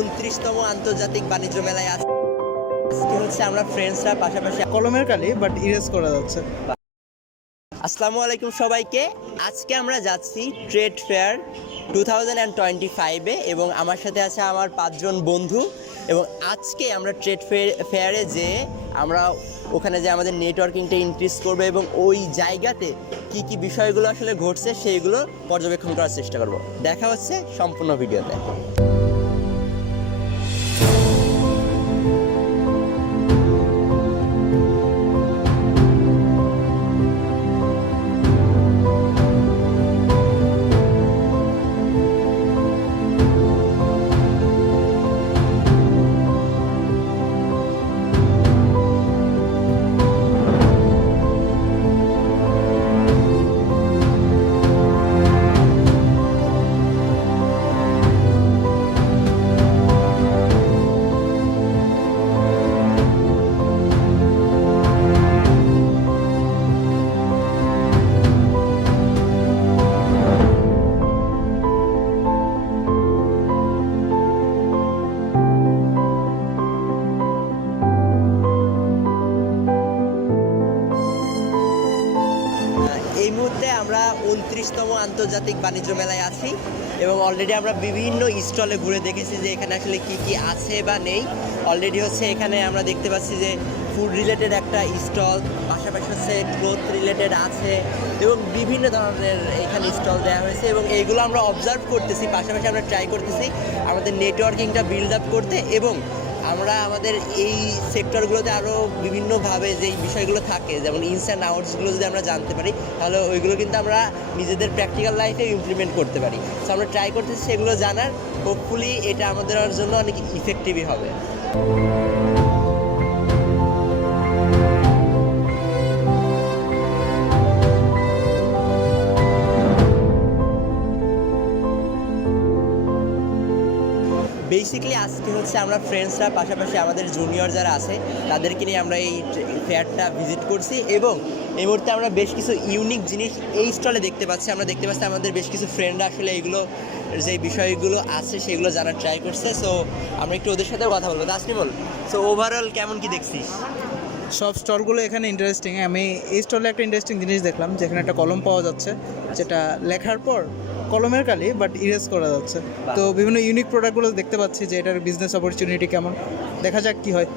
উনত্রিশতম আন্তর্জাতিক বাণিজ্য মেলায় আছি আজকে হচ্ছে আমরা ফ্রেন্ডসরা পাশাপাশি কলমের কালি বাট ইরেজ করা যাচ্ছে। আসসালামু আলাইকুম সবাইকে। আজকে আমরা যাচ্ছি trade fair two thousand and twenty ফাইভে এবং আমার সাথে আছে আমার পাঁচজন বন্ধু এবং আজকে আমরা ট্রেড ফেয়ারে যে আমরা ওখানে যে আমাদের নেটওয়ার্কিংটা ইনক্রিজ করব এবং ওই জায়গাতে কি কি বিষয়গুলো আসলে ঘটছে সেইগুলো পর্যবেক্ষণ করার চেষ্টা করব। দেখা হচ্ছে সম্পূর্ণ ভিডিওতে। উনত্রিশতম আন্তর্জাতিক বাণিজ্য মেলায় আছি এবং অলরেডি আমরা বিভিন্ন স্টলে ঘুরে দেখেছি যে এখানে আসলে কি কি আছে বা নেই। অলরেডি হচ্ছে এখানে আমরা দেখতে পাচ্ছি যে ফুড রিলেটেড একটা স্টল, পাশাপাশি হচ্ছে ক্লোথ রিলেটেড আছে এবং বিভিন্ন ধরনের এখানে স্টল দেওয়া হয়েছে এবং এইগুলো আমরা অবজার্ভ করতেছি, পাশাপাশি আমরা ট্রাই করতেছি আমাদের নেটওয়ার্কিংটা বিল্ড আপ করতে এবং আমরা আমাদের এই সেক্টরগুলোতে আরও বিভিন্নভাবে যে বিষয়গুলো থাকে, যেমন ইনস অ্যান্ড আউটসগুলো যদি আমরা জানতে পারি, তাহলে ওইগুলো কিন্তু আমরা নিজেদের প্র্যাকটিক্যাল লাইফে ইমপ্লিমেন্ট করতে পারি। তো আমরা ট্রাই করতেছি সেগুলো জানার। হোপফুলি এটা আমাদের জন্য অনেক ইফেক্টিভই হবে। বেসিক্যালি আজকে হচ্ছে আমরা ফ্রেন্ডসরা পাশাপাশি আমাদের জুনিয়র যারা আছে, তাদেরকে নিয়ে আমরা এই ফেয়ারটা ভিজিট করছি এবং এই মুহূর্তে আমরা বেশ কিছু ইউনিক জিনিস এই স্টলে দেখতে পাচ্ছি। আমরা দেখতে পাচ্ছি আমাদের বেশ কিছু ফ্রেন্ডরা আসলে এইগুলো যে বিষয়গুলো আছে সেগুলো জানার ট্রাই করছে। সো আমরা একটু ওদের সাথে কথা বলব। তাসনি বল? সো ওভারঅল কেমন কি দেখছিস? সব স্টলগুলো এখানে ইন্টারেস্টিং আমি এই স্টলে একটা ইন্টারেস্টিং জিনিস দেখলাম, যেখানে একটা কলম পাওয়া যাচ্ছে, যেটা লেখার পর কলমের কালি বাট ইরেজ করা যাচ্ছে। তো বিভিন্ন ইউনিক প্রোডাক্টগুলো দেখতে পাচ্ছি যে এটার বিজনেস অপরচুনিটি কেমন। দেখা যাক কি হয়।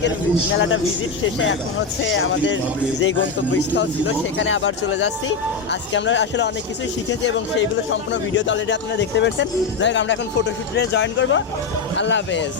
আজকের মেলাটা ভিজিট শেষে এখন হচ্ছে আমাদের যে গন্তব্যস্থল ছিল, সেখানে আবার চলে যাচ্ছি। আজকে আমরা আসলে অনেক কিছুই শিখেছি এবং সেইগুলো সম্পূর্ণ ভিডিওতে অলরেডি আপনারা দেখতে পেরেছেন। যাই আমরা এখন ফটোশুটে জয়েন করব। আল্লাহ হাফেজ।